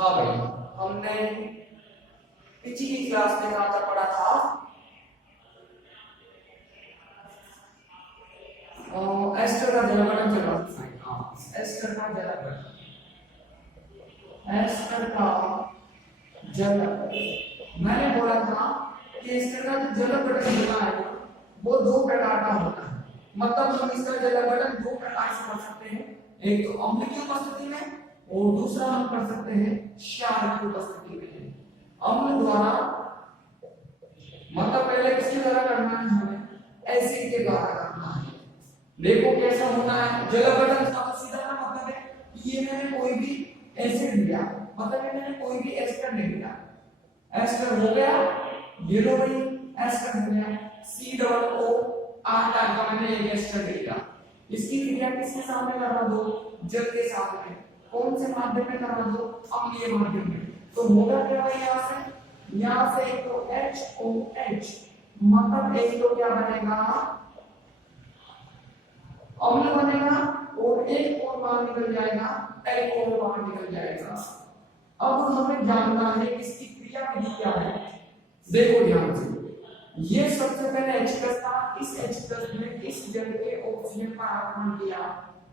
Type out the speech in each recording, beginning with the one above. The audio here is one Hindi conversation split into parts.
हाँ भाई, हमने पिछली क्लास में कहा था, पढ़ा था एस्टर का जलगठन चल रहा था। एस्टर का जलगठन, एस्टर का जलगठन मैंने बोला था कि एस्टर का जो जलगठन होता है वो दो प्रकार का होता है। मतलब हम इसका जलगठन दो प्रकार से कर सकते हैं, एक तो अम्ल की उपस्थिति में और दूसरा हम कर सकते हैं क्षार की उपस्थिति में। अम्ल द्वारा मतलब पहले किसके द्वारा करना है, हमें एसिड के द्वारा करना है। देखो कैसा होना है जलगठन का, तो सीधा ना मतलब है कि ये मैंने कोई भी एसिड लिया, मतलब ये मैंने कोई भी एस्टर ले लिया, एस्टर हो गया, ये लो भाई एस्टर हो गया, C R टाइप का मैंने एक एस्टर ले लिया। इसकी क्रिया किसके सामने करवा दो, जल के सामने। कौन से माध्यम में करवा दो, अम्लीय माध्यम में। तो होगा क्या भाई, यहाँ से एक तो HOH, मतलब एक तो क्या बनेगा, अम्ल बनेगा, और एक और बाहर निकल जाएगा, एल्कोहल बाहर निकल जाएगा। अब हमें जानना है इसकी क्रिया विधि क्या है। देखो ध्यान से, ये सबसे पहले H+ था, इस H+ ने इस जल के ऑक्सीजन पर आक्रमण किया,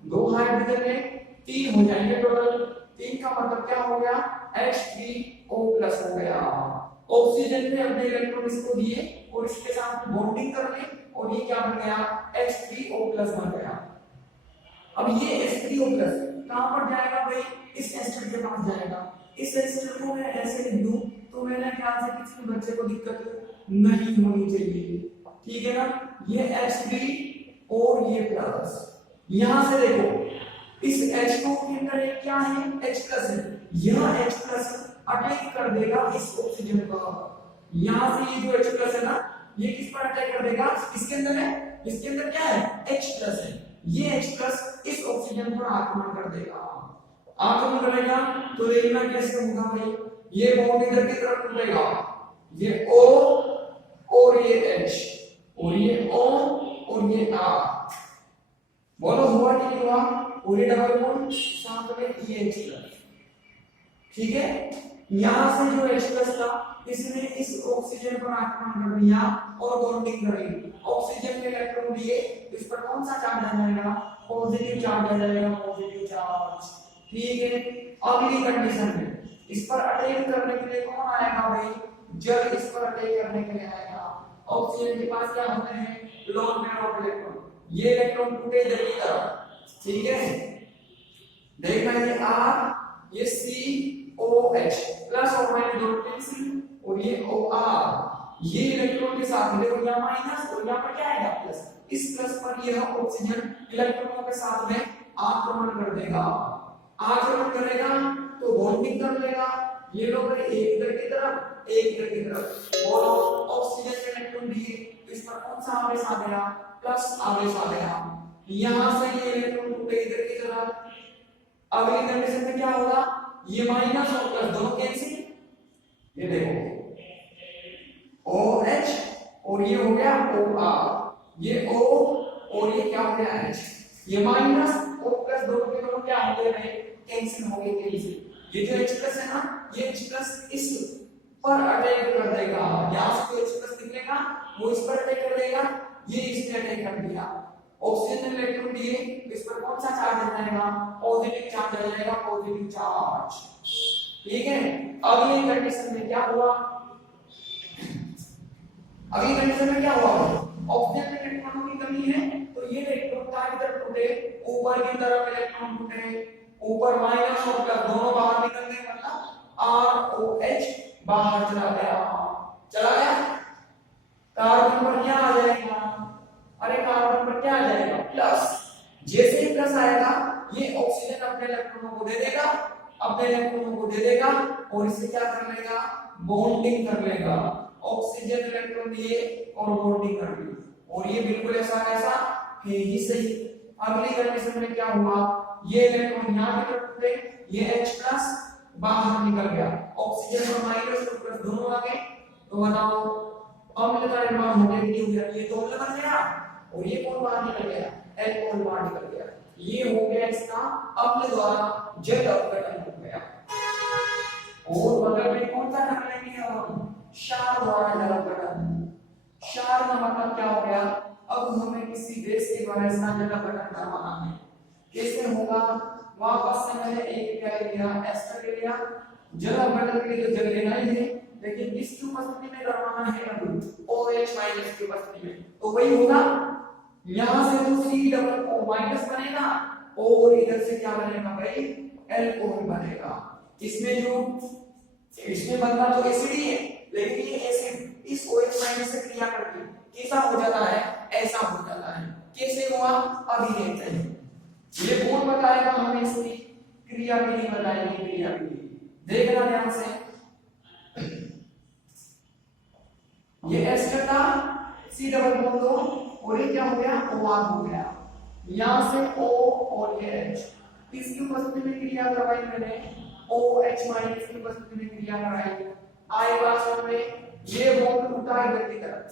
दो हाइड्रोजन ने 3 हो जाएंगे टोटल। 3 का मतलब क्या हो गया, H3O+ हो गया। ऑक्सीजन ने अपने इलेक्ट्रॉन इसको दिए और इसके साथ बॉन्डिंग कर ली, और ये क्या बन गया, H3O+ बन गया। अब ये H3O+ कहां पर जाएगा भाई, इस एस्टर के पास जाएगा। इस एस्टर को मैं ऐसे लिख दूं तो मेरे ख्याल से किसी भी बच्चे को दिक्कत नहीं होनी चाहिए, ठीक है ना। ये H3 और ये प्लस, यहां से देखो इस H2 के अंदर एक क्या है, H+ है, यह H+ अटैक कर देगा इस ऑक्सीजन का। यहां से ये जो H+ है ना, ये किस पर अटैक कर देगा, इसके अंदर है, इसके अंदर क्या है, H+ है, ये H+ इस ऑक्सीजन पर आक्रमण कर देगा। आक्रमण करेगा तो देखना कैसे होगा भाई, ये बॉन्ड इधर की तरफ टूटेगा, ये O और ये H, और ये O और ये R, बोलो हुआ कि नहीं हुआ, पूरी डबल बॉन्ड साथ में ये H+, ठीक है। यहां से जो H+ था इसने इस ऑक्सीजन पर आक्रमण कर दिया और बॉन्डिंग कर ली, ऑक्सीजन के इलेक्ट्रॉन दिए, इस पर कौन सा चार्ज आ जाएगा, पॉजिटिव चार्ज आ जाएगा, पॉजिटिव चार्ज, ठीक है। अगली कंडीशन में इस पर अटैक करने के लिए कौन आएगा भाई, जल इस पर अटैक करने के लिए आएगा। ऑक्सीजन के पास क्या होते हैं, लोन पेयर ऑफ इलेक्ट्रॉन, ये इलेक्ट्रॉन टूटे इधर की तरफ, ठीक है। देखना ये R, ये COH प्लस और माइनस दोनों कैंसिल, और ये OR, ये इलेक्ट्रॉन के साथ देखो यहाँ माइनस और यहाँ पर क्या आएगा प्लस, इस प्लस पर यह ऑक्सीजन इलेक्ट्रॉनों के साथ में आक्रमण कर देगा। आक्रमण करेगा तो बॉन्डिंग कर लेगा, ये लोग एक इधर की तरफ एक इधर की तरफ, और ऑक्सीजन के इलेक्ट्रॉन दिए, इस पर कौन सा आवेश आ गया, प्लस आवेश आ गया। यहां से ये इलेक्ट्रॉन टूटे इधर की तरफ, अगली कंडीशन में क्या होगा, ये माइनस और प्लस दोनों कैंसिल, ये देखो OH और ये हो गया OR, ये O और ये क्या हो गया H, ये माइनस और प्लस दोनों के दोनों क्या हो गए भाई, कैंसिल हो गए, कैंसिल। ये जो H+ है ना, ये H+ इस पर अटैक कर देगा, यहां से जो H+ निकलेगा वो इस पर अटैक कर देगा, ये इस पे अटैक कर दिया, ऑक्सीजन इलेक्ट्रॉन दिए, इस पर कौन सा चार्ज आ जाएगा, पॉजिटिव चार्ज आ जाएगा, पॉजिटिव चार्ज, ठीक है। अगली कंडीशन में क्या हुआ, अगली कंडीशन में क्या हुआ, ऑक्सीजन में इलेक्ट्रॉनों की कमी है, तो ये इलेक्ट्रॉन दाईं तरफ टूटे, ऊपर की तरफ इलेक्ट्रॉन टूटे, ऊपर माइनस और प्लस दोनों बाहर निकल गए, मतलब ROH बाहर चला गया, चला गया। कार्बन पर क्या आ जाएगा, अरे कार्बन पर क्या आ जाएगा, प्लस। जैसे ही प्लस आएगा ये ऑक्सीजन अपने इलेक्ट्रॉनों को दे देगा, अपने इलेक्ट्रॉनों को दे देगा, और इससे क्या कर लेगा, बॉन्डिंग कर लेगा, ऑक्सीजन इलेक्ट्रॉन दिए और बॉन्डिंग कर ली, और ये बिल्कुल ऐसा ऐसा है ही सही। अगली कंडीशन में क्या हुआ, ये इलेक्ट्रॉन यहां की तरफ टूटे, ये H+ बाहर निकल गया, ऑक्सीजन और माइनस और प्लस दोनों आ गए, तो बताओ अम्ल का निर्माण हो गया कि नहीं हो गया, ये तो अम्ल बन गया, और ये कौन बाहर निकल गया, एल्कोहल बाहर निकल गया, ये हो गया इसका अम्ल द्वारा जल अपघटन हो गया। और बगल में कौन सा कर लेंगे हम, क्षार द्वारा जल अपघटन। क्षार का मतलब क्या हो गया, अब हमें किसी देश के द्वारा इसका जल अपघटन करवाना है। कैसे होगा, वापस से मैंने एक क्या लिया, एस्टर ले लिया। जल अपघटन के लिए तो जल लेना ही है, लेकिन किसकी उपस्थिति में करवाना है, OH माइनस की उपस्थिति में। तो वही होगा, यहां से तो C माइनस बनेगा और इधर से क्या बनेगा भाई, एल्कोहल बनेगा। इसमें बनता तो एसिड ही है, लेकिन ये एसिड इस OH माइनस से क्रिया करके कैसा हो जाता है, ऐसा हो जाता है। कैसे हुआ अभी देखते हैं। ये कौन बताएगा हमें, इसकी क्रियाविधि बताएगी, क्रियाविधि देखना ध्यान से। ये एस्टर का C डबल बॉन्ड दो और ये क्या हो गया, OR हो गया। यहां से O और ये H, किसकी उपस्थिति में क्रिया करवाई मैंने, OH माइनस की उपस्थिति में क्रिया कराई। आएगा में ये बॉन्ड टूटा इधर की तरफ,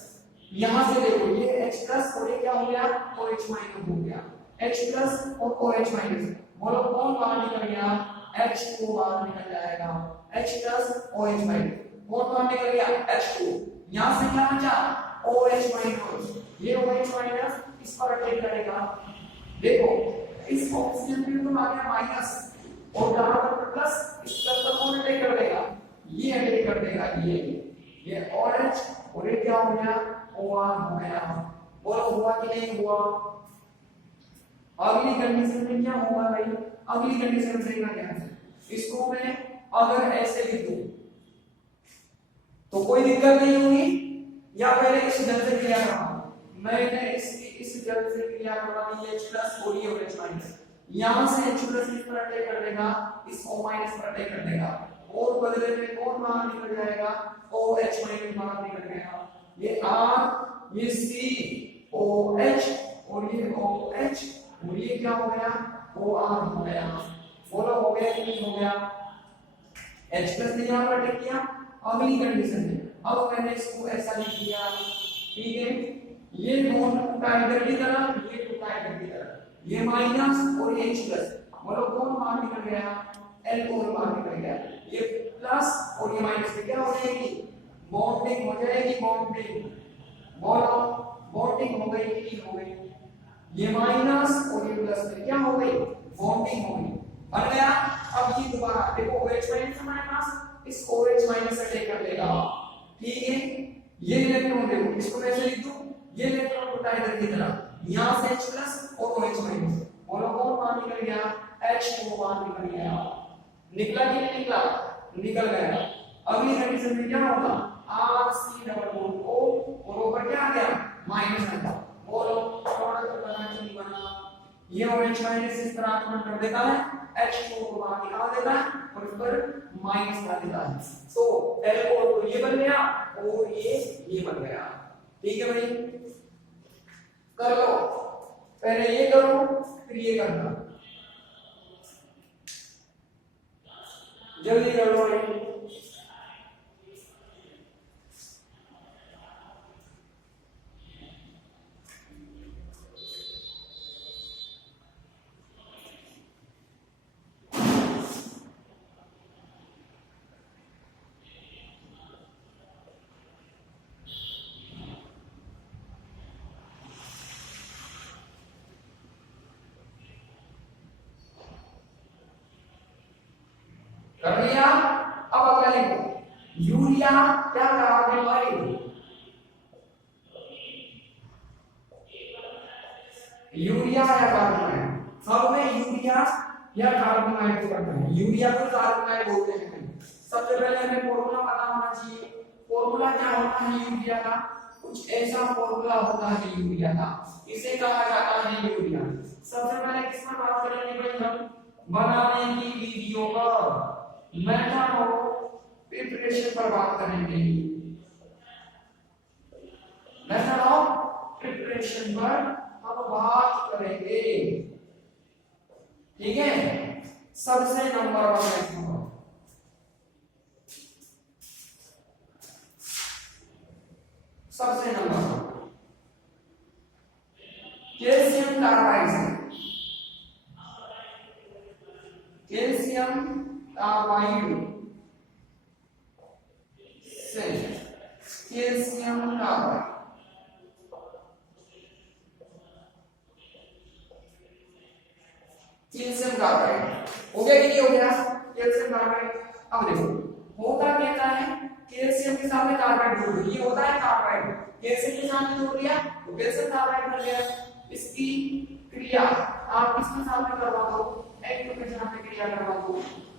यहां से देखो ये H प्लस और ये क्या हो गया, OH माइनस हो गया। H प्लस और OH माइनस, बोलो कौन बाहर निकल गया, H2 बाहर निकल जाएगा। H प्लस OH माइनस, कौन बाहर निकल गया, H2। यहां से क्या बचा, OH माइनस। ये OH माइनस इस पर अटैक करेगा, देखो इस ऑक्सीजन पे तो आ गया माइनस और कार्बन प्लस, इस प्लस पर कौन अटैक कर देगा, ये अटैक कर देगा, ये OH और ये क्या हो गया, OR हो गया। बोलो हुआ कि नहीं हुआ। अगली कंडीशन में क्या होगा भाई, अगली कंडीशन देखना ध्यान से। इसको मैं अगर ऐसे लिख दूं तो कोई दिक्कत नहीं होगी, या पहले इस जल से क्रिया करवाऊं, मैंने इस जल से क्रिया करवानी है H प्लस और ये OH माइनस। यहां से H प्लस इस पर अटैक कर देगा, इस O माइनस पर अटैक कर देगा और बदले में कौन बाहर निकल जाएगा, OH माइनस बाहर निकल जाएगा। ये R, ये COH और ये OH और ये क्या हो गया, OR हो गया। बोलो हो गया कि नहीं हो गया, H प्लस ने यहां पर अटैक किया। अगली कंडीशन में अब मैंने इसको ऐसा लिख दिया, ठीक है, ये बॉन्ड टूटा इधर की तरफ, ये टूटा इधर की तरफ, ये माइनस और ये H प्लस, बोलो कौन बाहर निकल गया, एल्कोहल बाहर निकल गया। ये प्लस और ये माइनस में क्या हो जाएगी, बॉन्डिंग हो जाएगी, बॉन्डिंग। बोलो बॉन्डिंग हो गई कि नहीं हो गई, ये माइनस और ये प्लस में क्या हो गई, बॉन्डिंग हो गई, बन गया। अब ये दोबारा देखो OH माइनस हमारे पास, इस OH माइनस से अटैक कर लेगा, ठीक है। ये इलेक्ट्रॉन देखो, इसको मैं ऐसे लिख दूं, ये इलेक्ट्रॉन टूटा इधर की तरफ, यहां से H प्लस और OH माइनस, बोलो कौन बाहर निकल गया, H2 बाहर निकल गया। निकला कि नहीं निकला, निकल गया। अगली कंडीशन में क्या होगा, RC डबल बॉन्ड O और ऊपर क्या आ गया, माइनस आ गया। बोलो प्रोडक्ट बना कि नहीं बना, ये OH माइनस इस तरह आक्रमण कर देता है, H2 को बाहर निकाल देता है और इस पर माइनस कर देता है। तो एल्कोहल तो ये बन गया और ये बन गया, ठीक है भाई। कर लो, पहले ये करो फिर ये करना, जल्दी कर लो भाई। कर लिया, अब अगला लिखो, यूरिया क्या कार्बोनाइड, यूरिया या कार्बोनाइड, सब में यूरिया या कार्बोनाइड को करना है। यूरिया को कार्बोनाइड बोलते हैं। सबसे पहले हमें फॉर्मूला पता होना चाहिए। फॉर्मूला क्या होता है यूरिया का, कुछ ऐसा फॉर्मूला होता है यूरिया का, इसे कहा जाता है यूरिया। सबसे पहले किस पर बात करेंगे भाई, हम बनाने की विधियों पर, मेथड ऑफ प्रिपरेशन पर बात करेंगे। मेथड ऑफ प्रिपरेशन पर हम बात करेंगे, ठीक है। सबसे नंबर 1 सबसे number 1 calcium carbide, calcium carbide से कैल्शियम कार्बाइड, कैल्शियम कार्बाइड हो गया कि नहीं हो गया? Calcium carbide. अब देखो होता क्या है, कैल्शियम के साथ में कार्बाइड जोड़ दिया, ये होता है कार्बाइड, कैल्शियम के साथ में जोड़ दिया तो कैल्शियम कार्बाइड बन गया। इसकी क्रिया आप किसके साथ में करवा दो, H2 के साथ में क्रिया करवा दो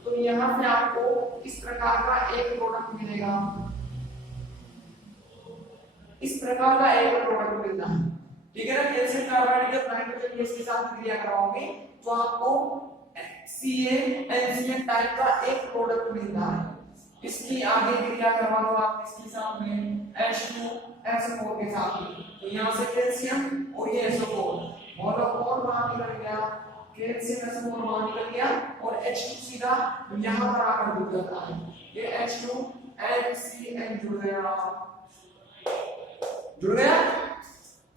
तो यहां से आपको इस प्रकार का एक प्रोडक्ट मिलेगा, इस प्रकार का एक प्रोडक्ट मिलता है, ठीक है ना। कैल्शियम कार्बाइड जब नाइट्रोजन गैस के साथ क्रिया कराओगे तो आपको CaNCN टाइप का एक प्रोडक्ट मिलता है। इसकी आगे क्रिया करवा दो आप इसके साथ में H2SO4 के साथ में, तो यहाँ से कैल्शियम और ये SO4 मोनोपोल बाहर निकल गया, कैल्शियम SO4 बाहर निकल गया और H2 सीधा यहाँ पर आकर जुड़ जाता है, ये H2 NCN जुड़ गया।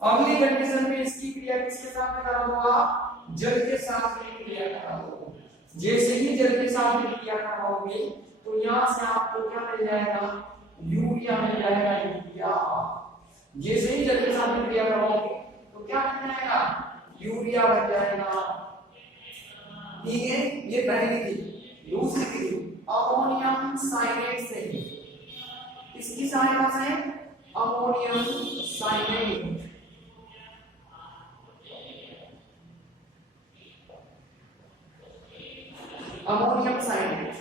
अगली कंडीशन में इसकी क्रिया किसके साथ में करा दो आप, जल के साथ में क्रिया करा दो। जैसे ही जल के साथ में क्रिया कराओगे तो यहाँ से आपको क्या मिल जाएगा, यूरिया मिल जाएगा, यूरिया। जैसे ही जल के साथ में क्रिया कराओगे तो क्या बन जाएगा, यूरिया बन जाएगा, ठीक है। ये पहली थी। दूसरी थी अमोनियम साइनेट से, इसकी सहायता से ammonium cyanate, ammonium cyanate,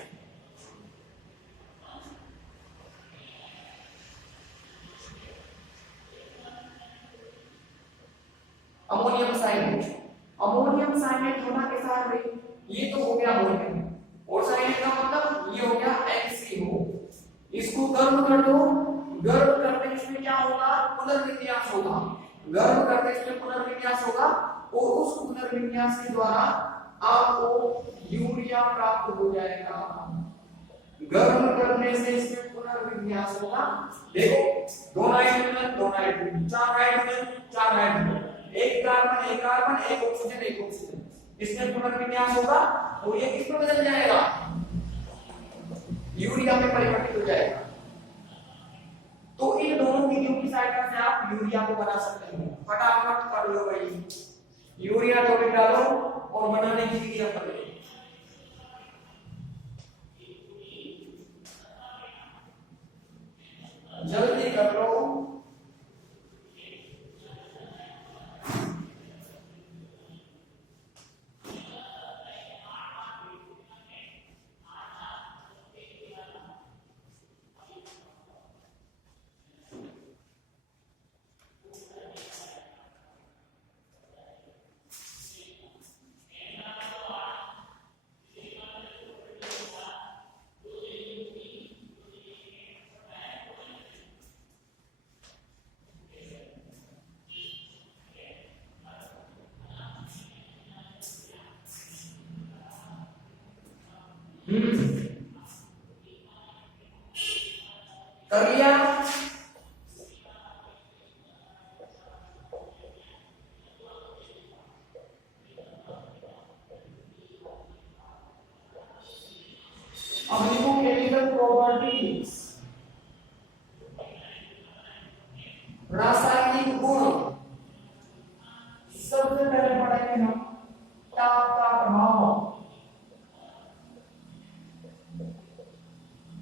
ammonium cyanate, ammonium cyanate होना के साथ भाई ये तो हो गया अमोनियम, और साइनेट का मतलब ये हो गया HCO। इसको गर्म कर दो, गर्म करने इसमें क्या होगा, पुनर्विन्यास होगा, गर्म करने इसमें पुनर्विन्यास होगा और उस पुनर्विन्यास के द्वारा आपको यूरिया प्राप्त हो जाएगा। गर्म करने से इसमें पुनर्विन्यास होगा। देखो दो नाइट्रोजन, दो नाइट्रोजन, चार नाइट्रोजन, चार नाइट्रोजन, एक कार्बन, एक कार्बन, एक ऑक्सीजन, एक ऑक्सीजन, इसमें पुनर्विन्यास होगा और ये किसमें बदल जाएगा, यूरिया में परिवर्तित हो जाएगा। तो इन दोनों विधियों की सहायता से आप यूरिया को बना सकते हो। फटाफट कर लो भाई, यूरिया टॉपिक डालो और बनाने की क्रिया कर लो। जल्दी कर लो। कर लिया। अब लिखो केमिकल प्रॉपर्टीज, रासायनिक गुण। सबसे पहले पढ़ेंगे हम ताप का प्रभाव,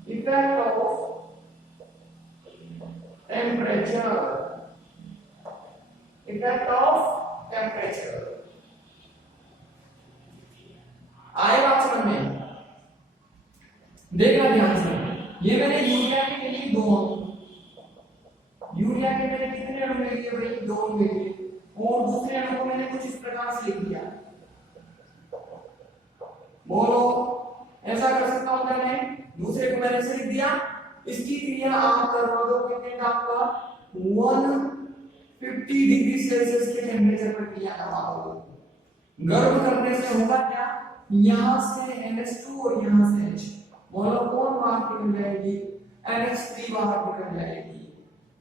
effect of temperature, effect of temperature. आएगा समझ में, देखना ध्यान से। ये मैंने यूरिया के लिए दो, यूरिया के मैंने कितने अणु ले लिए भाई, दो ले लिए, और दूसरे अणु को मैंने कुछ इस प्रकार से लिख दिया। बोलो ऐसा कर सकता हूं क्या मैं, दूसरे को मैंने ऐसे लिख दिया। इसकी क्रिया आप करवा दो कितने ताप का, 150 डिग्री सेल्सियस के टेम्परेचर पर क्रिया करवा दो। गर्म करने से होगा क्या, यहां से NH2 और यहां से H, मोनोपोल बाहर निकल जाएगी, NH3 बाहर निकल जाएगी,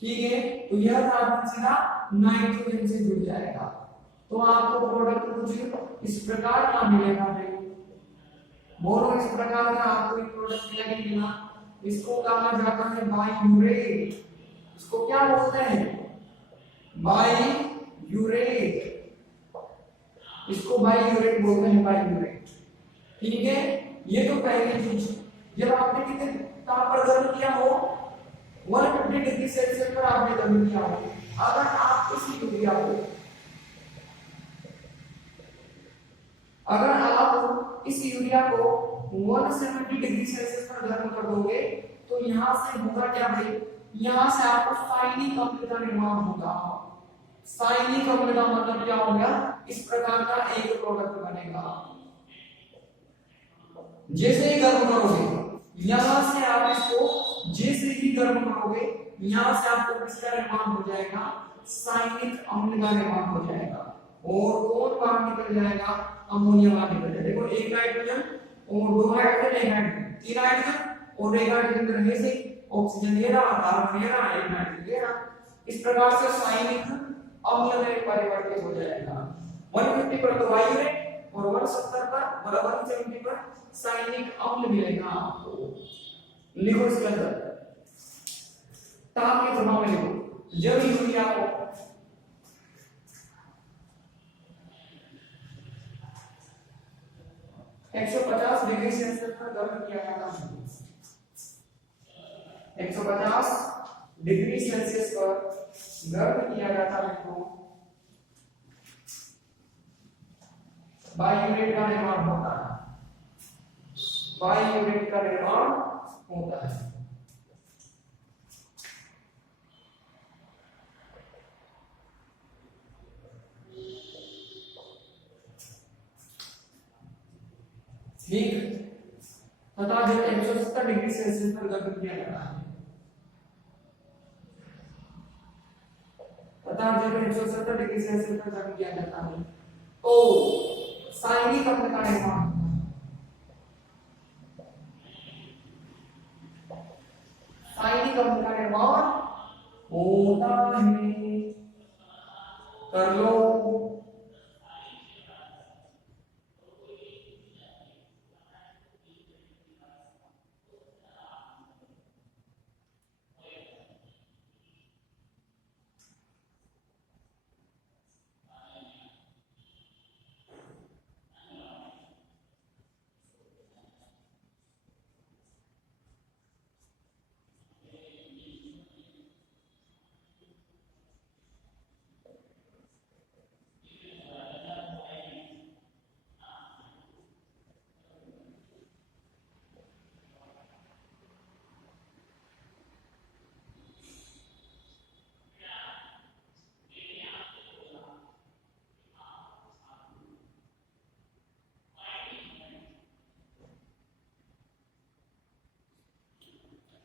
ठीक है। तो यह कार्बन सीधा नाइट्रोजन से जुड़ जाएगा, तो आपको प्रोडक्ट कुछ इस प्रकार का मिलेगा। बोलो इस प्रकार का आपको एक प्रोडक्ट मिलेगा, इसको कहा जाता है बायूरेट। इसको क्या बोलते हैं? बायूरेट। इसको बायूरेट बोलते हैं, बायूरेट। ठीक है, ये तो पहली चीज। जब आपने कितने ताप पर गर्म किया हो, 150 डिग्री सेल्सियस पर आपने गर्म किया हो, अगर आप इस यूरिया को, अगर आप इस यूरिया को 170 डिग्री सेल्सियस पर गर्म कर दोगे तो यहां से होगा क्या भाई? यहां से आपको साइनिक अम्ल का निर्माण होगा। साइनिक अम्ल का मतलब क्या हो गया? इस प्रकार का एक प्रोडक्ट बनेगा। जैसे ही गर्म करोगे, यहां से आप इसको जैसे ही गर्म करोगे, यहां से आपको किसका निर्माण हो जाएगा? साइनिक अम्ल का निर्माण हो जाएगा। और कौन बाहर निकल जाएगा? अमोनिया बाहर निकल जाएगा। देखो, एक नाइट्रोजन और दो हाइड्रोजन, एक हाइड्रोजन, तीन हाइड्रोजन और एक हाइड्रोजन रहने से ऑक्सीजन ले रहा, कार्बन ले रहा, एक नाइट्रोजन ले रहा। इस प्रकार से साइनिक अम्ल में परिवर्तित हो जाएगा। 150 पर तो बायूरेट और 170 पर मतलब 170 पर साइनिक अम्ल मिलेगा आपको। लिखो इसके अंदर, ताप के प्रभाव में लिखो। जब यूरिया को 150 डिग्री सेल्सियस पर गर्म किया जाता है, 150 डिग्री सेल्सियस पर गर्म किया जाता है तो बायूरेट का निर्माण होता है। बायूरेट का निर्माण होता है। ठीक, तथा जब 170 डिग्री सेल्सियस पर गर्म किया जाता है, तथा जब 170 डिग्री सेल्सियस पर गर्म किया जाता है तो साइनिक अम्ल का निर्माण, साइनिक अम्ल का निर्माण होता है। कर लो।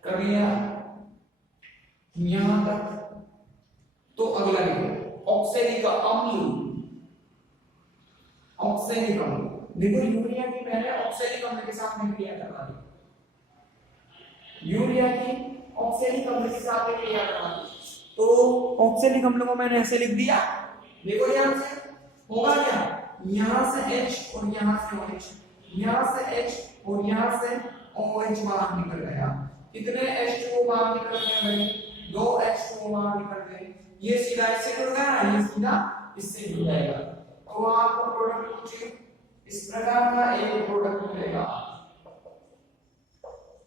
कर लिया यहां तक। तो अगला लिखो ऑक्सैलिक अम्ल। ऑक्सैलिक अम्ल, देखो यूरिया की मैंने ऑक्सैलिक अम्ल के साथ में क्रिया करवा दी, यूरिया की ऑक्सैलिक अम्ल के साथ में क्रिया करवा दी। तो ऑक्सैलिक अम्ल को मैंने ऐसे लिख दिया। देखो यहां से होगा क्या? यहां से H और यहां से OH, यहां से H और यहां से OH बाहर निकल गया। कितने H2O बाहर निकल गए भाई? 2 H2O बाहर निकल गए। ये सीधा इससे जुड़ गया, ये सीधा इससे जुड़ जाएगा। तो आपको प्रोडक्ट कुछ इस प्रकार का एक प्रोडक्ट मिलेगा।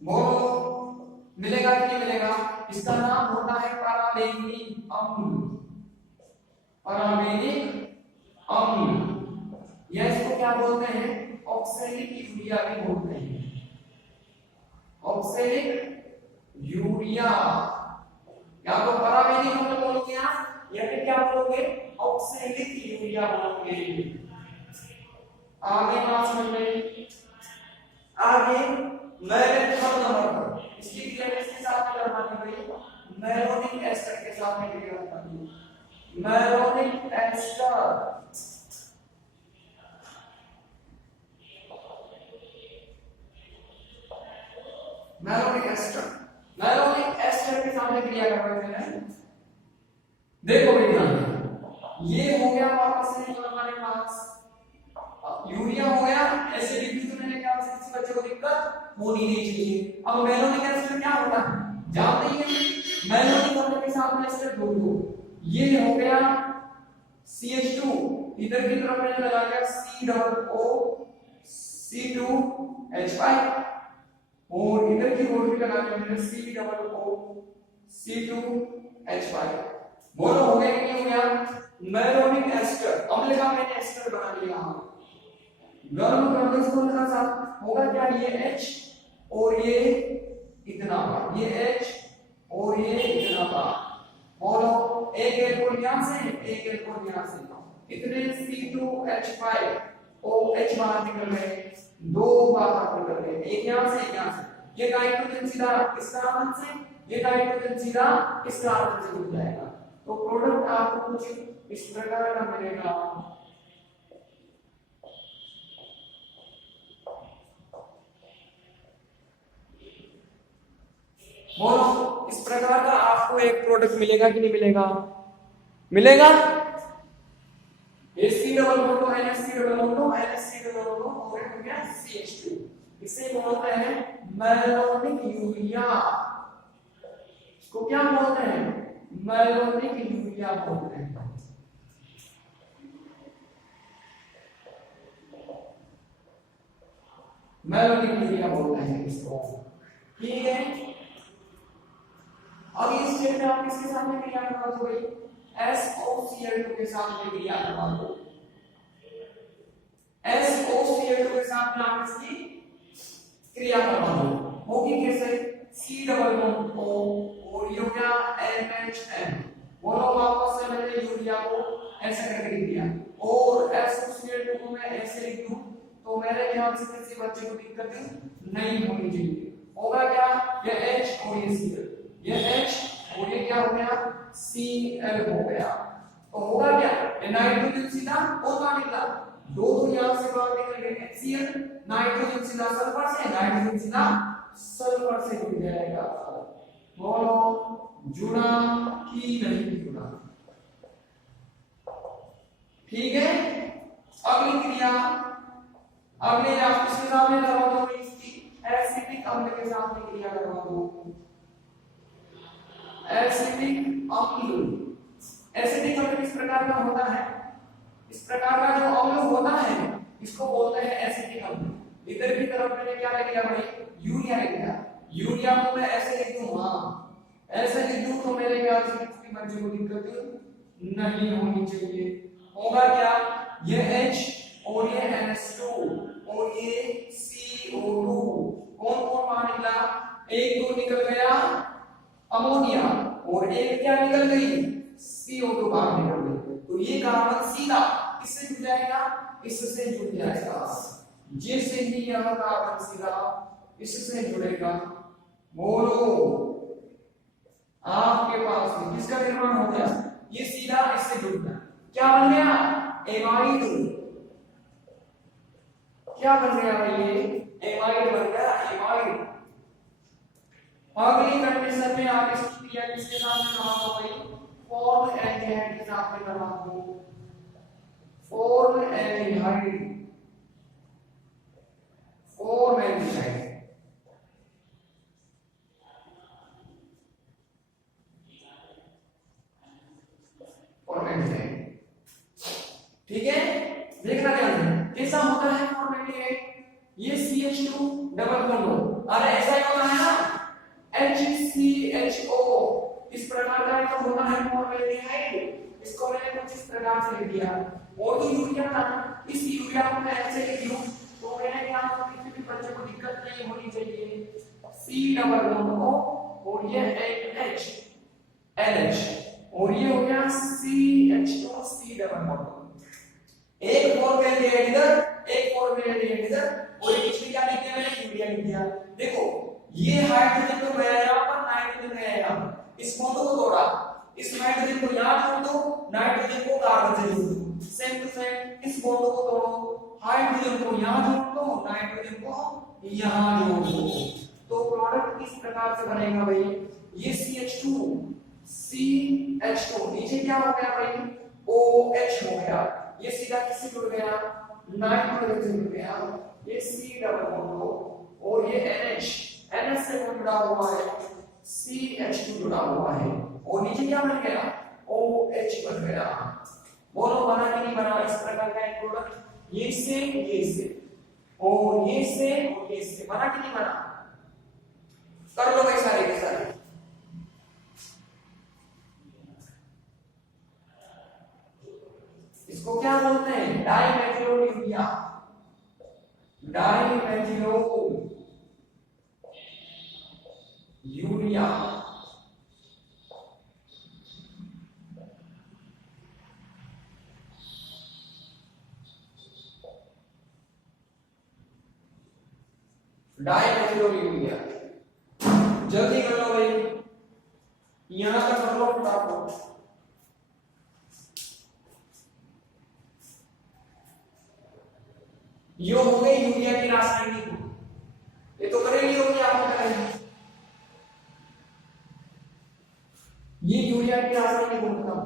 बोलो, मिलेगा कि नहीं मिलेगा? इसका नाम होता है पैराबेनिक अम्ल। पैराबेनिक अम्ल, या इसको क्या बोलते हैं? ऑक्सैलिक यूरिया भी बोलते हैं। ऑक्सैलिक यूरिया, या तो पैराबेनिक अम्ल बोलोगे आप, या फिर क्या बोलोगे? ऑक्सैलिक यूरिया बोलोगे। आगे बात समझ में? आगे इसकी क्रिया किसके साथ में करवानी भाई? मैलोनिक एस्टर के साथ में क्रिया करवानी है। Malonic ester, malonic ester, malonic ester के साथ में क्रिया करवानी है। देखो बेटा, ये हो गया वापस से हमारे पास यूरिया हो गया। ऐसे लिखी तो मैंने क्या किसी बच्चे को दिक्कत होनी नहीं चाहिए। अब मैलोनिक एस्टर क्या होता है जानते ही हैं, मैलोनिक अम्ल के साथ में एस्टर जोड़ दो, ये हो गया CH2, इधर की तरफ मैंने लगा दिया C C2H5 और इधर की ओर भी लगा दिया मैंने C2H5। बोलो हो गया कि नहीं हो गया? मैलोनिक एस्टर अम्ल का मैंने एस्टर बना लिया। गर्म कर दो इसको हल्का सा, होगा क्या ये H और ये इतना बार, ये H और ये इतना बार। बोलो एक इलेक्ट्रॉन यहां से एक इलेक्ट्रॉन यहां से, इतने C2H5 OH बाहर निकल गए, दो बाहर निकल गए, एक यहां से एक यहां से। ये नाइट्रोजन सीधा इस कार्बन से, ये नाइट्रोजन सीधा इस कार्बन से जुड़ जाएगा। तो प्रोडक्ट आपको कुछ इस प्रकार का मिलेगा। बोलो इस प्रकार का आपको एक प्रोडक्ट मिलेगा कि नहीं मिलेगा? मिलेगा। AC double bond NH3 double bond NH3 double bond और हो गया CH2, इसे बोलते हैं मैलोनिक यूरिया। इसको क्या बोलते हैं? मैलोनिक यूरिया बोलते हैं। मैलोनिक यूरिया बोलते हैं इसको, ठीक है। अब इस स्टेट में आप किसके साथ में क्रिया करवा दो भाई? SOCl2 के साथ में क्रिया करवा दो। SOCl2 के साथ में आप इसकी क्रिया करवा दो, होगी कैसे? C डबल बॉन्ड O और ये हो गया NHN। बोलो वापस से मैंने यूरिया को ऐसे करके लिख दिया और SOCl2 को मैं ऐसे लिख दूं तो मेरे ख्याल से किसी बच्चे को दिक्कत नहीं होनी चाहिए। होगा क्या? ये H और ये Cl, ये H और ये क्या हो गया? Cl हो गया। तो होगा क्या? ये नाइट्रोजन सीधा और बाहर निकला, दो तो यहां से बाहर निकल गए Cl, नाइट्रोजन सीधा सल्फर से, नाइट्रोजन सीधा सल्फर से जुड़ जाएगा। बोलो जुड़ा कि नहीं जुड़ा? ठीक है। अगली क्रिया, अगले आप किसके साथ में करवा दो? इसकी एसिटिक अम्ल के साथ में क्रिया करवा दो। एसिटिक अम्ल, एसिटिक अम्ल किस प्रकार का होता है? इस प्रकार का जो अम्ल होता है इसको बोलते हैं एसिटिक अम्ल। इधर की तरफ मैंने क्या लिख दिया भाई? यूरिया लिख दिया। यूरिया को मैं ऐसे लिख दूं, हां ऐसे लिख दूं तो मेरे ख्याल से किसी बच्चे को दिक्कत नहीं होनी चाहिए। होगा क्या? ये H और ये NH2 और ये CO2 कौन कौन बाहर निकला? एक तो निकल गया अमोनिया और एक क्या निकल गई? CO2 बाहर निकल गई। तो ये कार्बन सीधा किससे जुड़ जाएगा? इससे जुड़ जाएगा। जैसे ही यह कार्बन सीधा इससे जुड़ेगा, बोलो आपके पास में किसका निर्माण हो गया? ये सीधा इससे जुड़ गया, क्या बन गया? एमाइड। क्या बन गया भाई? ये एमाइड बन गया, एमाइड। अगली कंडीशन में आप इसकी क्रिया किसके साथ में करवा दो भाई? फॉर्मएल्डिहाइड के साथ में करवा दो। फॉर्मएल्डिहाइड, फॉर्मएल्डिहाइड फॉर्मएल्डिहाइड, ठीक है। देखना ध्यान से कैसा होता है फॉर्मएल्डिहाइड। ये CH2 डबल बॉन्ड हो, अरे ऐसा ही होता है ना, HCHO इस प्रकार का जो होता है फॉर्मएल्डिहाइड। इसको मैंने कुछ इस प्रकार से लिख दिया। और तो यूरिया था, इस यूरिया को मैं ऐसे लिख दूं तो मैंने क्या किसी भी बच्चे को दिक्कत नहीं होनी चाहिए। C डबल बॉन्ड हो और ये H NH और ये हो गया CH2 C डबल बॉन्ड। एक फॉर्मएल्डिहाइड इधर, एक फॉर्मएल्डिहाइड इधर और ये किसने क्या लिख दिया? मैंने यूरिया लिख दिया। देखो ये हाइड्रोजन तो गया यहां पर, नाइट्रोजन गया यहां पर, इस बॉन्ड को तोड़ा, इस नाइट्रोजन को यहां जोड़ दो, नाइट्रोजन को कार्बन से जोड़ दो, सेम टू सेम इस बॉन्ड को तोड़ो, हाइड्रोजन को यहां जोड़ दो, नाइट्रोजन को यहां जोड़ दो। तो प्रोडक्ट किस प्रकार से बनेगा भाई? ये CH2 CH2 नीचे क्या हो गया भाई? OH हो गया। ये सीधा किससे जुड़ गया? नाइट्रोजन से जुड़ गया। ये C डबल बॉन्ड हो और ये NH से कौन जुड़ा हुआ है, CH2 जुड़ा हुआ है, और नीचे क्या बन गया, OH बन गया। बोलो बना कि नहीं बना इस प्रकार का एक प्रोडक्ट, ये से और ये से बना कि नहीं बना, कर लो भाई सारे के सारे। इसको क्या बोलते हैं, डाइमेथिलोयूरिया, डाइमेथिलोयूरिया। डाइमेथिलोयूरिया जल्दी कर लो भाई, यहां तक कर लो फटाफट। ये हो गई यूरिया की रासायनिक गुण, ये तो करेंगे होगी आपको करेंगे, ये यूरिया की रासायनिक गुण खत्म।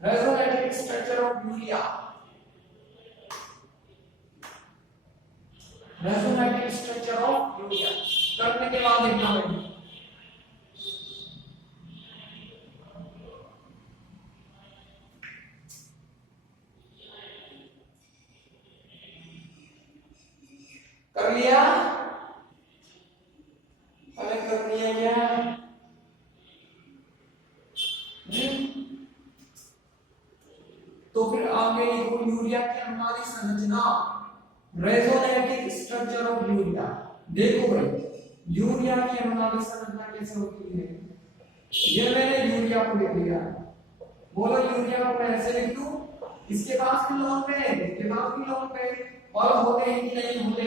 Rhezomatic structure of urea, rhezomatic structure of urea करने के बाद देखना है, कर लिया, हमें कर लिया क्या, तो फिर आगे लिखो यूरिया की अनुनादी संरचना, रेजोनेटिक स्ट्रक्चर ऑफ यूरिया। देखो भाई यूरिया की अनुनादी संरचना कैसे होती है, ये मैंने यूरिया को ले लिया, बोलो यूरिया को मैं ऐसे लिख दूं, इसके पास भी लोन पे, इसके पास भी लोन पे, और होते हैं कि नहीं होते,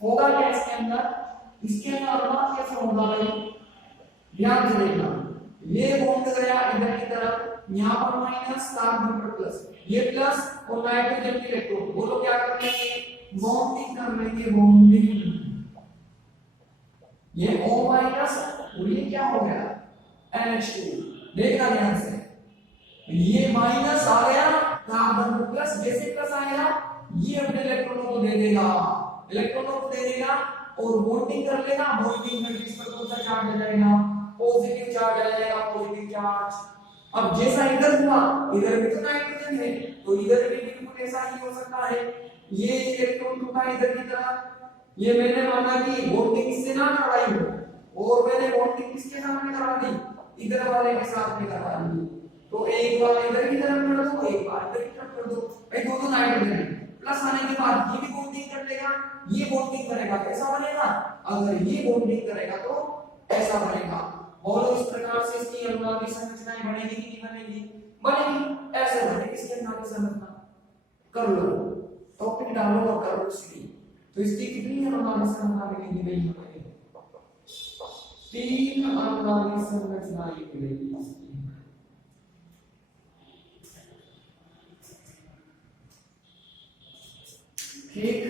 होगा क्या इसके अंदर, इसके अंदर अनुनाद कैसे होगा भाई, ध्यान से देखना, ये बॉन्ड गया इधर की तरफ, यहाँ पर माइनस कार्बन पर प्लस, ये प्लस और नाइट्रोजन की इलेक्ट्रॉन, बोलो क्या कर लेंगे, बॉन्डिंग कर लेंगे, बॉन्डिंग, ये O माइनस और ये क्या हो गया NH2, देखना ध्यान से, ये माइनस आ गया कार्बन पर प्लस, जैसे प्लस आएगा ये अपने इलेक्ट्रॉनों को दे देगा, इलेक्ट्रॉनों को दे देगा और बॉन्डिंग कर लेगा, बॉन्डिंग करके इस पर कौन सा चार्ज आ जाएगा, पॉजिटिव चार्ज आ जाएगा, पॉजिटिव चार्ज। अब जैसा इधर हुआ इधर भी तो नाइट्रोजन है, तो इधर भी बिल्कुल ऐसा ही हो सकता है, ये इलेक्ट्रॉन टूटा इधर की तरफ, ये मैंने माना कि बॉन्डिंग इससे ना करवाई हो और मैंने बॉन्डिंग किसके साथ में करवा दी, इधर वाले के साथ में करवा दी, तो एक बार इधर की तरफ कर दो, एक बार इधर की तरफ कर दो, भाई दोनों नाइट्रोजन प्लस आने के बाद ये भी बॉन्डिंग कर लेगा, ये बॉन्डिंग करेगा कैसा बनेगा, अगर ये बॉन्डिंग करेगा तो ऐसा बनेगा। बोलो इस प्रकार से इसकी अनुनादी संरचनाएं बनेगी कि नहीं बनेगी, बनेगी, ऐसे बनेगी इसकी अनुनादी संरचना। कर लो टॉपिक डालो और करो इसकी, तो इसकी कितनी अनुनादी संरचना मिलेगी, नहीं मिलेगी, 3 अनुनादी संरचनाएं मिलेगी। ठीक,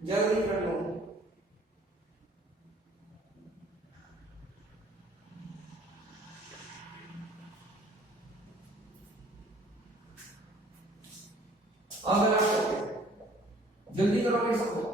जल्दी कर लो, अगला जल्दी करोगे इसको,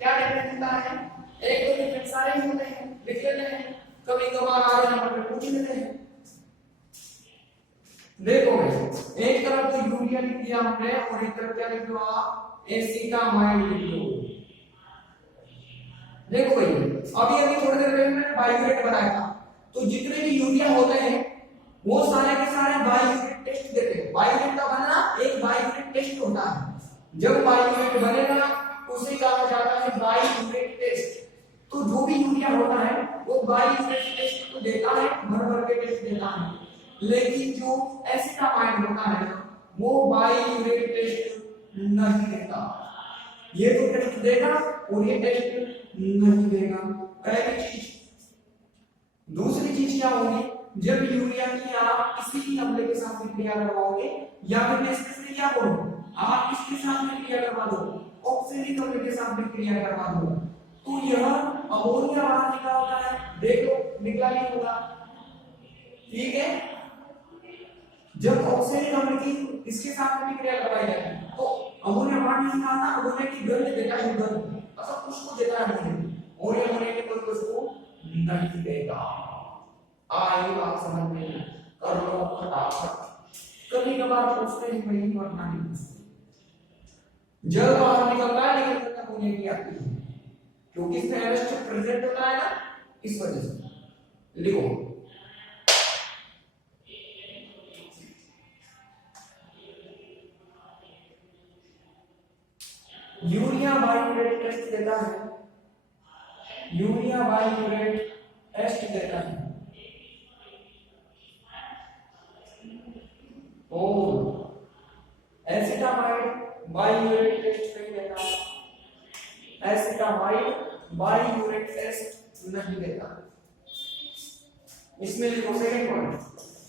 क्या डिफरेंस होता है? एक तो डिफरेंस सारे ही होते हैं, लिख लेते हैं, कभी कभार आधे नंबर पे पूछ लेते हैं। देखो एक तरफ तो यूरिया लिख दिया हमने और एक तरफ क्या लिख लो आप, एसिटामाइड लिख लो। देखो भाई अभी थोड़ी देर पहले मैंने बायोरेट बनाया था, तो जितने भी यूरिया होते हैं वो सारे के सारे बायोरेट टेस्ट देते हैं। बायोरेट का बनना एक बायोरेट टेस्ट होता है, जब बायोरेट बनेगा उसे कहा जाता है बायोरेट टेस्ट। तो जो भी यूरिया होता है वो बायोरेट टेस्ट तो देता है, भर भर के टेस्ट देता है, लेकिन जो एसिटामाइड होता है ना वो बायोरेट टेस्ट नहीं देता। ये तो टेस्ट देगा और ये टेस्ट नहीं देगा, पहली चीज। दूसरी चीज क्या होगी, जब यूरिया की आप किसी भी अम्ल के साथ क्रिया करवाओगे या फिर मैं इससे क्या करूं, आप किसके साथ क्रिया करवा दो, ऑक्सीजन अम्ल के साथ क्रिया करवा दो, तो यह अमोनिया बाहर निकला होता है। देखो निकला नहीं होगा, ठीक है। जब ऑक्सीजन अम्ल की इसके साथ क्रिया करवाई जाती है तो अमोनिया बाहर नहीं निकलता, अमोनिया की गंध देता है, गंध ऐसा उसको देता है अमोनिया, और ये अमोनिया के कोई उसको नहीं देगा। आई बात समझ में, कर लो फटाफट। कभी कभार पूछते हैं भाई वरना नहीं पूछते। जब बाहर निकलता है लेकिन तक अमोनिया की आती है, क्योंकि इसमें एरेस्ट प्रेजेंट होता है ना, इस वजह से। लिखो यूरिया बायोरेट टेस्ट देता है, यूरिया बायोरेट टेस्ट देता है, और एसिटामाइड बायोरेट टेस्ट नहीं देता, एसिटामाइड बायोरेट टेस्ट नहीं देता। इसमें लिखो सेकंड पॉइंट,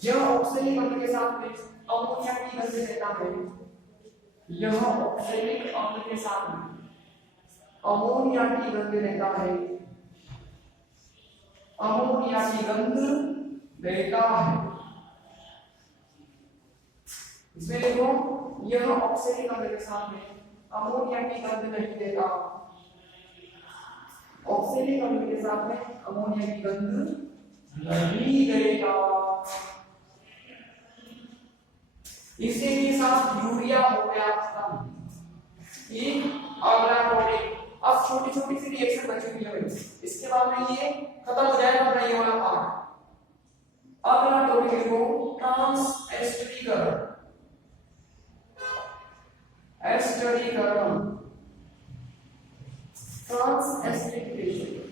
यह ऑक्सैलिक अम्ल के साथ में अमोनिया की गंध देता है, यह ऑक्सैलिक अम्ल के साथ में अमोनिया की गंध देता है, अमोनिया की गंध देता है। इसमें देखो यह ऑक्सैलिक अम्ल के साथ में अमोनिया की गंध नहीं देता, ऑक्सैलिक अम्ल के साथ में अमोनिया की गंध नहीं देता। इसी साथ यूरिया हो गया खत्म। ठीक, अगला टॉपिक, अब छोटी छोटी सी रिएक्शन बची हुई है, इसके बाद में ये खत्म हो जाएगा अपना ये वाला पार्ट। अगला टॉपिक लिखो ट्रांसएस्टरीकरण, एस्टरीकरण, ट्रांसएस्टरीकरण।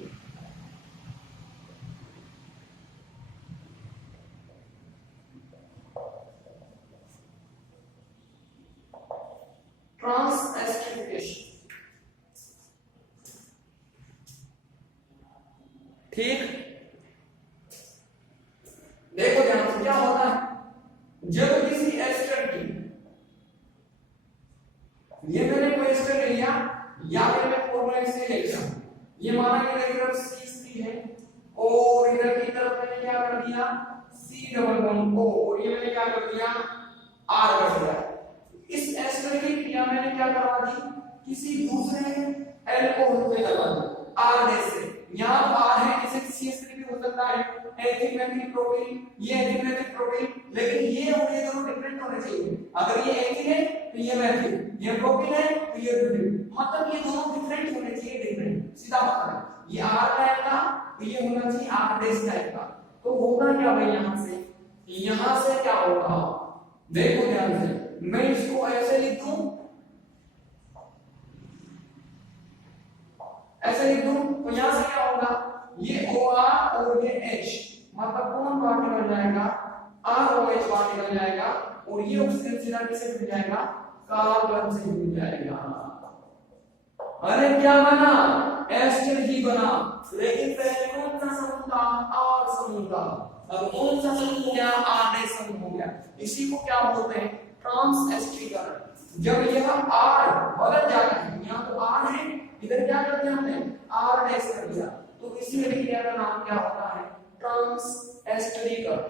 ट्रांसएस्टरीकरण, ठीक। देखो ध्यान से क्या होता है, जब किसी एस्टर की, ये मैंने कोई एस्टर लिया या फिर मैं फॉर्मूला से ले लिया, ये माना कि इधर तरफ C3 है और इधर की तरफ मैंने क्या कर दिया C डबल बॉन्ड O, और ये मैंने क्या कर दिया R कर दिया। इस एस्टर की क्रिया मैंने क्या करवा दी, किसी दूसरे अल्कोहल से करवा दी, R से। यहाँ R है, इसे CH3 भी हो सकता है, एथिल मेथिल प्रोपिल, ये एथिल मेथिल प्रोपिल, लेकिन ये और ये दोनों डिफरेंट होने चाहिए। अगर ये एथिल है तो ये मेथिल, ये प्रोपिल है तो ये ब्यूटिल, मतलब ये दोनों डिफरेंट होने चाहिए, डिफरेंट, सीधा मतलब है। ये R टाइप का तो ये होना चाहिए R डैश टाइप का। तो होगा क्या भाई, यहाँ से क्या होगा, देखो ध्यान से, मैं इसको ऐसे लिख दूं, ऐसे लिख दूं, तो यहां से क्या होगा, ये OR और ये H, मतलब कौन बाहर निकल जाएगा, ROH बाहर निकल जाएगा, और ये ऑक्सीजन सीधा किससे मिल जाएगा, कार्बन से मिल जाएगा। अरे क्या बना, एस्टर ही बना, लेकिन पहले कौन सा समूह था, R समूह था। अब कौन सा समूह हो गया, R समूह हो गया। इसी को क्या बोलते हैं, ट्रांसएस्टरीकरण। जब यह R बदल जाता है, यहाँ तो R है, इधर क्या कर दिया हमने, R डैश कर दिया, तो इसी क्रिया का नाम क्या होता है, ट्रांसएस्टरीकरण।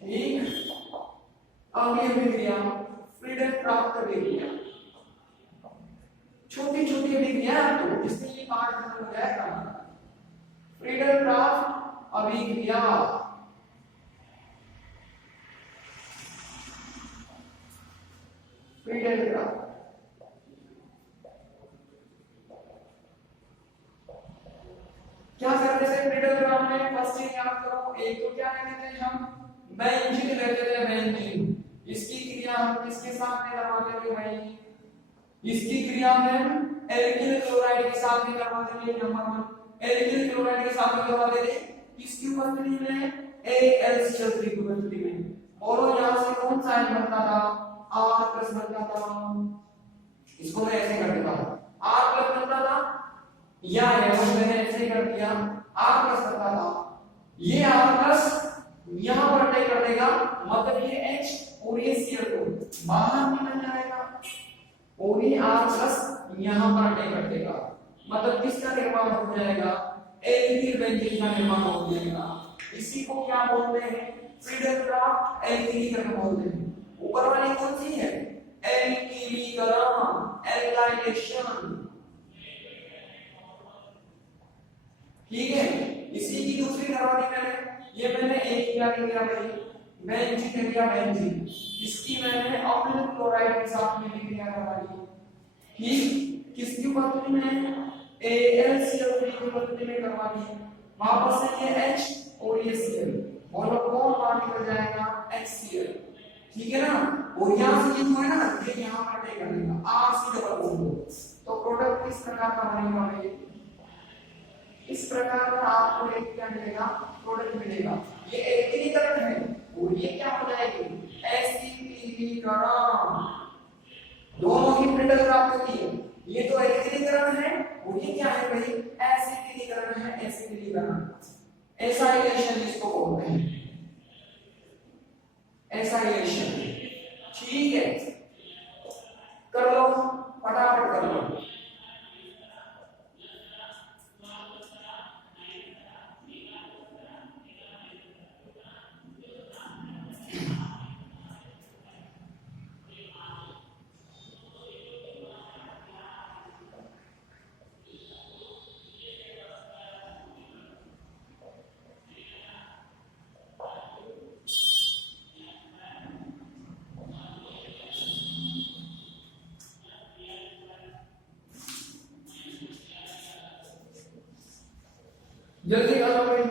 ठीक, अब ये क्रिया फ्रीडम प्राप्त क्रिया, छोटी छोटी अभिक्रिया तो इसमें ये पार्ट खत्म हो जाएगा। फ्रीडल क्राफ्ट अभिक्रिया, फ्रीडल क्राफ्ट क्या करते थे फ्रीडल क्राफ्ट में? फर्स्ट चीज याद करो, एक तो क्या कहते थे हम, बेंजीन कहते थे, बेंजीन। इसकी क्रिया हम किसके साथ में करवाते थे भाई? इसकी क्रिया में एल्किल क्लोराइड के साथ में करवाते थे। नंबर 1 एल्किल क्लोराइड के साथ में करवाते थे किसकी उपस्थिति में? AlCl3 की उपस्थिति में। और यहां से कौन सा आयन बनता था? R+ बनता था। इसको मैं ऐसे कर देता हूं, R+ बनता था, या मैंने ऐसे कर दिया, R+ बनता था। ये R+ यहां पर अटैक कर देगा, मतलब ये H और ये Cl को बाहर निकल जाएगा, और ये R+ यहां पर अटैक कर देगा, मतलब किसका निर्माण हो जाएगा? एल्किल बेंजीन का निर्माण हो जाएगा। इसी को क्या बोलते हैं? फ्रीडल क्राफ्ट एल्किलीकरण बोलते हैं। ऊपर वाली कौन सी है? एल्किलीकरण, एल्काइलेशन, ठीक है। इसी की दूसरी करवा दी मैंने, ये मैंने एक क्या किया भाई? बेंजीन लिया, बेंजीन। इसकी मैंने अम्ल क्लोराइड के साथ में क्रिया करवा दी, ठीक। किसकी उपस्थिति में? AlCl3 की उपस्थिति में करवा दी। वापस से ये H और ये Cl, बोलो कौन बाहर निकल जाएगा? HCl, ठीक है ना। और यहां से ये जो है ना, ये यहां पर अटैक कर देगा, RC डबल बॉन्ड। तो प्रोडक्ट किस प्रकार का बनेगा भाई? इस प्रकार का आपको एक क्या मिलेगा? प्रोडक्ट मिलेगा। ये एल्किलीकरण है और ये क्या हो जाएगी? एसिटिलीकरण। दोनों ही फ्रीडल क्राफ्ट होती है। ये तो एल्किलीकरण है और ये क्या है भाई? एसिटिलीकरण है, एसिटिलीकरण। एसाइलेशन इसको बोलते हैं, एसाइलेशन, ठीक है। कर लो, फटाफट कर लो। जल्दी करो भाई।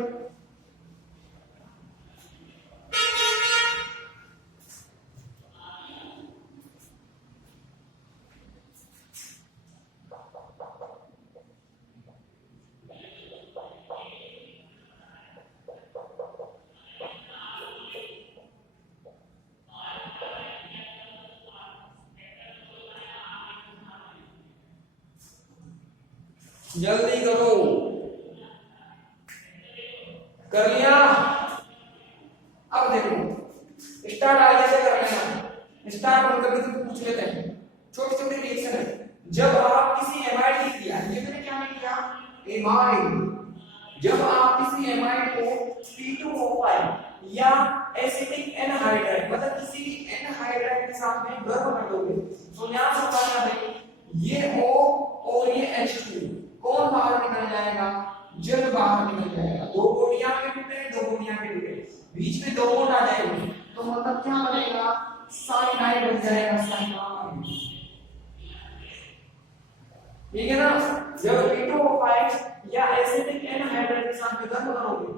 जल्दी करो, कर लिया? अब देखो, स्टार्ट आगे से कर लेना, स्टार्ट बंद करके तो पूछ लेते हैं। छोटे छोटे रिएक्शन है। जब आप किसी एमाइड की क्रिया, ये मैंने क्या किया? एमाइड। जब आप किसी एमाइड को P2O5 या एसिटिक एनहाइड्राइड, मतलब किसी एनहाइड्राइड के साथ में गर्म कर दोगे, तो यहां से क्या है? ये O और ये H2 कौन बाहर निकल जाएगा? जल बाहर निकल जाएगा। दो गोलियां के टुकड़े, दो गोलियां के टुकड़े, बीच में दो बॉन्ड आ जाएंगे, तो मतलब क्या बनेगा? साइनाइड बन जाएगा, साइनाइड, ठीक है ना। जब P2O5 या एसिटिक एनहाइड्राइड के साथ गर्म करोगे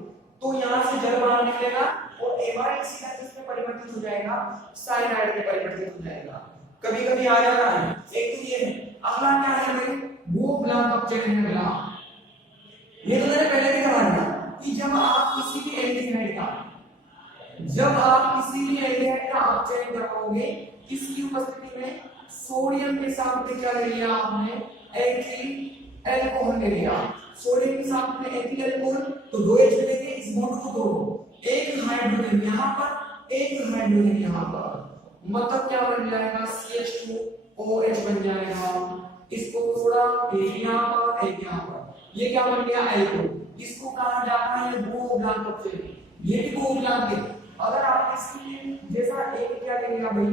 तो यहां से जल बाहर निकलेगा और एमाइड सीधा किसमें परिवर्तित हो जाएगा? साइनाइड में परिवर्तित हो जाएगा। कभी कभी आ जाता है। एक तो ये है, अगला क्या है भाई? वो ब्लॉक ऑब्जेक्ट है अगला। ये तो मैंने पहले भी कहा था कि जब आप किसी भी एल्डिहाइड का ऑब्जेक्ट करवाओगे, किसकी उपस्थिति में? सोडियम के साथ में क्या ले लिया आपने? एथिल अल्कोहल ले लिया। सोडियम के साथ में एथिल अल्कोहल, तो दो H लेके इस बॉन्ड को तोड़ो, एक हाइड्रोजन यहां पर, एक हाइड्रोजन यहां पर, मतलब क्या बन जाएगा? CH2OH बन जाएगा। इसको थोड़ा एक यहां पर, एक यहां पर, ये क्या बन गया? एल्कोहल। इसको कहा जाता है वो ब्लॉक ऑब्जेक्ट। ये भी वो ब्लॉक है। अगर आप इसकी जैसा एक क्या ले लिया भाई?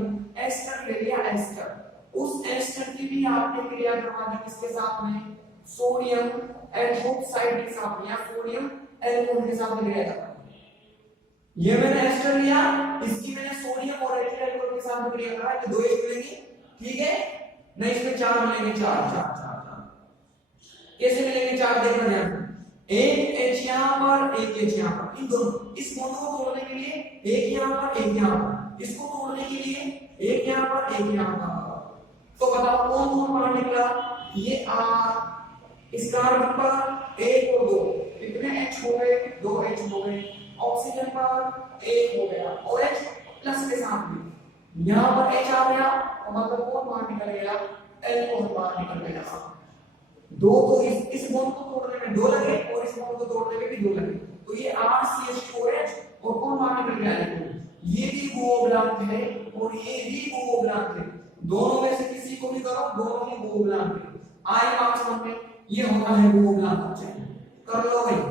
एस्टर ले लिया, एस्टर, उस एस्टर की भी इमीडिएटली आपने क्रिया करवा दी किसके साथ में, सोडियम एल्कोक्साइड के साथ या सोडियम एल्कोहल के साथ क्रिया करवा दी। ये मैंने एस्टर लिया, इसकी मैंने सोडियम और एथिल एल्कोहल के साथ क्रिया करा, ये दो एच मिलेंगे, ठीक है। नहीं इसमें चार मिलेंगे, चार चार चार चार कैसे मिलेंगे चार, देखना ध्यान, एक एच यहां पर एक एच यहां पर, इन दोनों इस बॉन्ड को तोड़ने के लिए एक यहां पर एक यहां पर, इसको तोड़ने के लिए एक यहां पर एक यहां पर। तो बताओ कौन कौन बाहर निकला, ये आर, इस कार्बन पर एक और दो, कितने एच हो गए, दो एच हो गए। ऑक्सीजन पर एक हो गया और एच प्लस के साथ में, यहां पर एच आ गया तो मतलब कौन बाहर निकल गया, एल्कोहल बाहर निकल गया। दो तो इस बॉन्ड को तोड़ने में दो लगे और इस बॉन्ड को तोड़ने में भी दो लगे, तो ये RCH4H और कौन बाहर निकल गया, ये भी कोवैलेंट है और ये भी कोवैलेंट है। दोनों में से किसी को भी करो, दोनों ही कोवैलेंट है। आई मार्क्स में ये होता है कोवैलेंट चेन, कर लो भाई।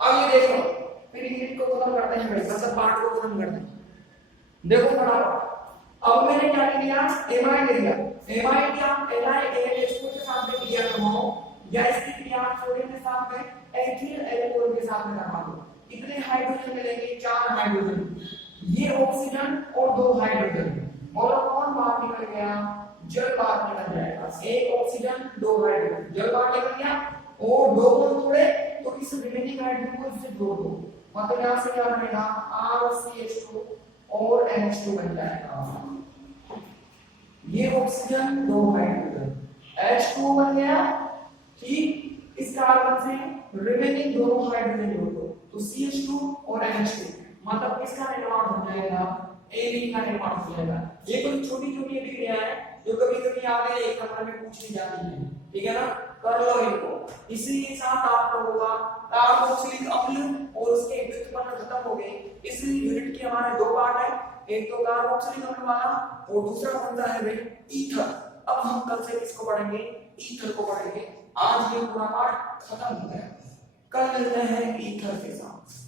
अब ये देखो, फिर यूनिट को खत्म करते हैं, मतलब पार्ट को खत्म करते हैं। देखो फटाफट, अब मैंने क्या किया, एमाइड लिया, एमाइड या NiAlH4 के साथ में क्रिया करवाओ, या इसकी क्रिया सोडियम के साथ में एथिल एल्कोहल के साथ में करवा दो। कितने हाइड्रोजन मिलेंगे, चार हाइड्रोजन, ये ऑक्सीजन और दो हाइड्रोजन, और कौन बाहर निकल गया, जल बाहर निकल जाएगा। एक ऑक्सीजन दो हाइड्रोजन, जल बाहर निकल गया और दो बॉन्ड तोड़े तो इस रिमेनिंग हाइड्रोजन को इससे जोड़ दो, मतलब यहां से क्या बनेगा, RCH2 और NH2 बन जाएगा। ये ऑक्सीजन दो हाइड्रोजन, H2 बन गया, ठीक। इस कार्बन से रिमेनिंग दोनों हाइड्रोजन जोड़ दो तो CH2 और NH2, मतलब किसका निर्माण हो जाएगा, Ane का निर्माण हो जाएगा। ये कुछ छोटी छोटी क्रिया है जो कभी कभी आगे एक नंबर में पूछी जाती है, ठीक है ना, कर लो इनको। इसी के साथ आप लोगों का कार्बोक्सिलिक अम्ल और उसके व्युत्पन्न खत्म हो गए। इस यूनिट के हमारे दो पार्ट है, एक तो कार्बोक्सिलिक अम्ल वाला और दूसरा बनता है भाई ईथर। अब हम कल से किसको पढ़ेंगे, ईथर को पढ़ेंगे। आज ये पूरा पार्ट खत्म हो गया, कल मिलते हैं ईथर के साथ।